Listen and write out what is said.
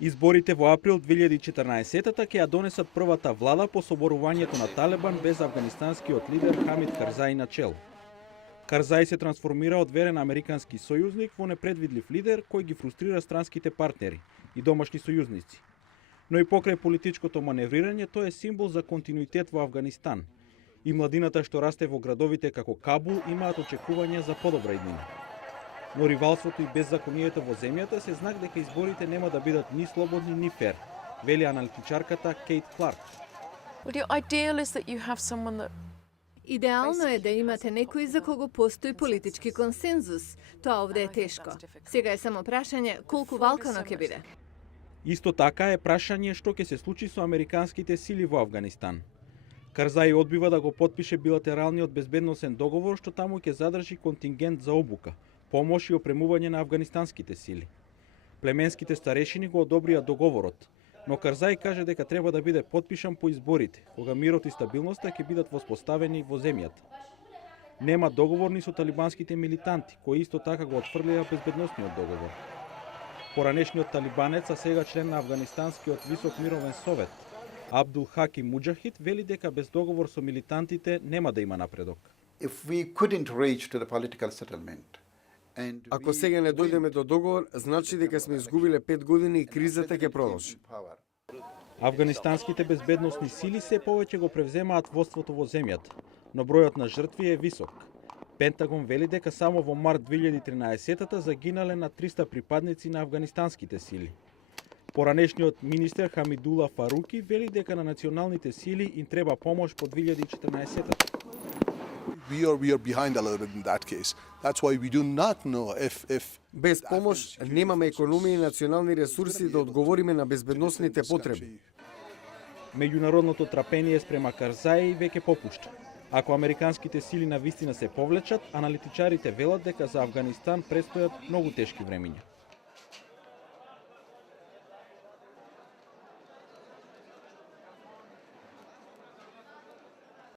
Изборите во април 2014 ќе ја донесат првата влада по соборувањето на Талебан без афганистанскиот лидер Хамид Карзаи на чел. Карзаи се трансформира од верен американски сојузник во непредвидлив лидер кој ги фрустрира странските партнери и домашни сојузници. Но и покрај политичкото маневрирање тој е символ за континуитет во Авганистан. И младината што расте во градовите како Кабул имаат очекувања за подобра иднина. Но ривалството и беззаконието во земјата се знак дека изборите нема да бидат ни слободни ни фер, вели аналитичарката Кейт Кларк. Идеално е да имате некој за кого постои политички консензус. Тоа овде е тешко. Сега е само прашање колку валкано ќе биде. Исто така е прашање што ќе се случи со американските сили во Авганистан. Карзаи одбива да го потпише билатералниот безбедносен договор што таму ќе задржи контингент за обука, помош и опремување на афганистанските сили. Племенските старешини го одобрија договорот, но Карзаи каже дека треба да биде потпишан по изборите, кога мирот и стабилноста ќе бидат воспоставени во земјата. Нема договор ни со талибанските милитанти, кои исто така го отфрлија безбедносниот договор. Поранешниот талибанец, а сега член на Афганистанскиот висок мировен совет, Абдул Хаким Муџахид, вели дека без договор со милитантите нема да има напредок. Ако сега не дојдеме до договор, значи дека сме изгубиле 5 години и кризата ќе продолжи. Афганистанските безбедносни сили се повеќе го превземаат водството во земјата, но бројот на жртви е висок. Пентагон вели дека само во март 2013 загинале на 300 припадници на афганистанските сили. Поранешниот министер Хамидула Фаруки вели дека на националните сили им треба помош по 2014. We are behind a little bit in that case. That's why we do not know if Без помош немаме економија и национални ресурси да одговориме на безбедносните потреби. Меѓународното трапение спрема Карзаи веќе попушта. Ако американските сили на вистина се повлечат, аналитичарите велат дека за Авганистан престојат многу тешки времиња.